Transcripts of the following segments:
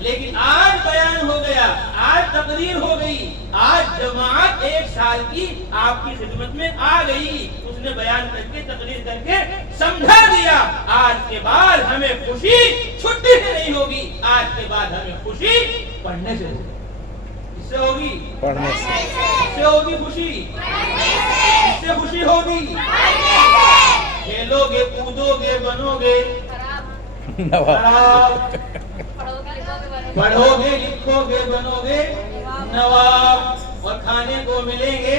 لیکن آج بیان ہو گیا، آج تقریر ہو گئی، آج جماعت 1 سال کی آپ کی خدمت میں آ گئی، اس نے بیان کر کے تقریر کر کے سمجھا دیا۔ آج کے بعد ہمیں خوشی چھٹی سے نہیں ہوگی، آج کے بعد ہمیں خوشی پڑھنے سے ہوگی۔ اس سے ہوگی پڑھنے سے، اس سے ہوگی خوشی، اس سے خوشی ہوگی۔ کھیلو گے، کودو گے، بنو گے خراب، پڑھو گے، لکھو گے، بنو گے نواب، اور کھانے کو ملیں گے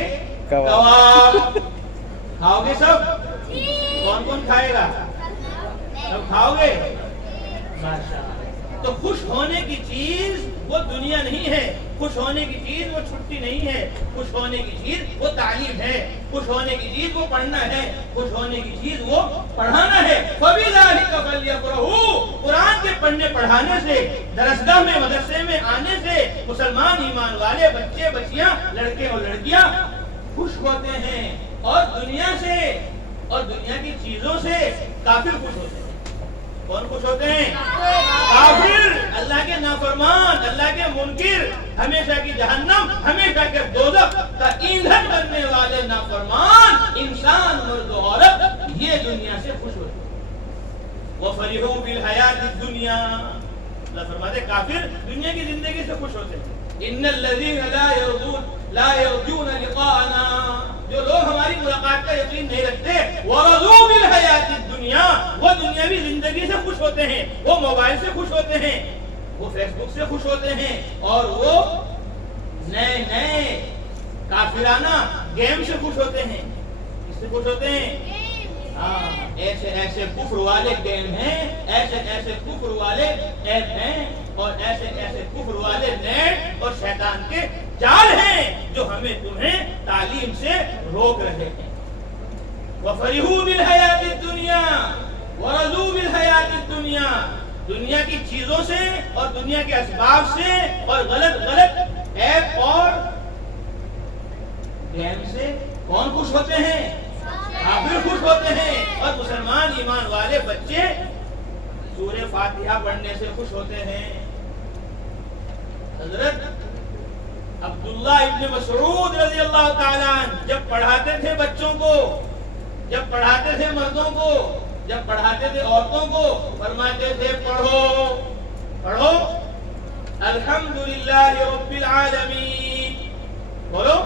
کباب۔ کھاؤ گے سب؟ کون کون کھائے گا؟ سب کھاؤ گے؟ ماشاءاللہ۔ تو خوش ہونے کی چیز وہ دنیا نہیں ہے، خوش ہونے کی چیز وہ چھٹی نہیں ہے، خوش ہونے کی چیز وہ تعلیم ہے، خوش ہونے کی چیز وہ پڑھنا ہے، خوش ہونے کی چیز وہ پڑھانا ہے۔ فَبِذَلِكَ فَلْيَفْرَحُوا، قرآن کے پڑھنے پڑھانے سے، درسگاہ میں مدرسے میں آنے سے مسلمان ایمان والے بچے بچیاں لڑکے اور لڑکیاں خوش ہوتے ہیں، اور دنیا سے اور دنیا کی چیزوں سے کافر خوش ہوتے ہیں۔ کون خوش ہوتے ہیں؟ کافر، اللہ کے نافرمان، اللہ کے منکر، ہمیشہ کی جہنم، ہمیشہ کے دوزخ کا ایندھن بننے والے نافرمان انسان مرد و عورت یہ دنیا سے خوش ہوتے ہیں۔ وَفَرِحُوا بِالْحَيَاةِ الدُّنْيَا، اللہ فرماتے کافر دنیا کی زندگی سے خوش ہوتے ہیں۔ إِنَّ الَّذِينَ لَا يَرْجُونَ لِقَاءَنَا، جو لوگ ہماری ملاقات کا یقین نہیں رکھتے، وَرَضُوا بِالْحَيَاةِ الدُّنْيَا، وہ دنیاوی زندگی سے خوش ہوتے ہیں، وہ موبائل سے خوش ہوتے ہیں، وہ فیس بک سے خوش ہوتے ہیں، اور وہ نئے نئے کافرانہ گیم سے خوش ہوتے ہیں۔ کس سے خوش ہوتے ہیں؟ ایسے ایسے کفر والے گیم ہیں، ایسے ایسے کفر والے ایپ ہیں، اور ایسے ایسے کفر والے نیٹ اور شیطان کے جال ہیں جو ہمیں تمہیں تعلیم سے روک رہے ہیں۔ وَفَرِحُوا بِالْحَيَاةِ الدُّنْيَا وَرَضُوا بِالْحَيَاةِ الدُّنْيَا، دنیا کی چیزوں سے اور دنیا کے اسباب سے اور غلط ایپ اور گیم سے کون خوش ہوتے ہیں؟ کافر خوش ہوتے ہیں، اور مسلمان ایمان والے بچے سورہ فاتحہ پڑھنے سے خوش ہوتے ہیں۔ حضرت عبداللہ ابن مسعود رضی اللہ تعالیٰ عنہ جب پڑھاتے تھے بچوں کو، جب پڑھاتے تھے مردوں کو، جب پڑھاتے تھے عورتوں کو، فرماتے تھے پڑھو پڑھو الحمدللہ رب العالمین، بولو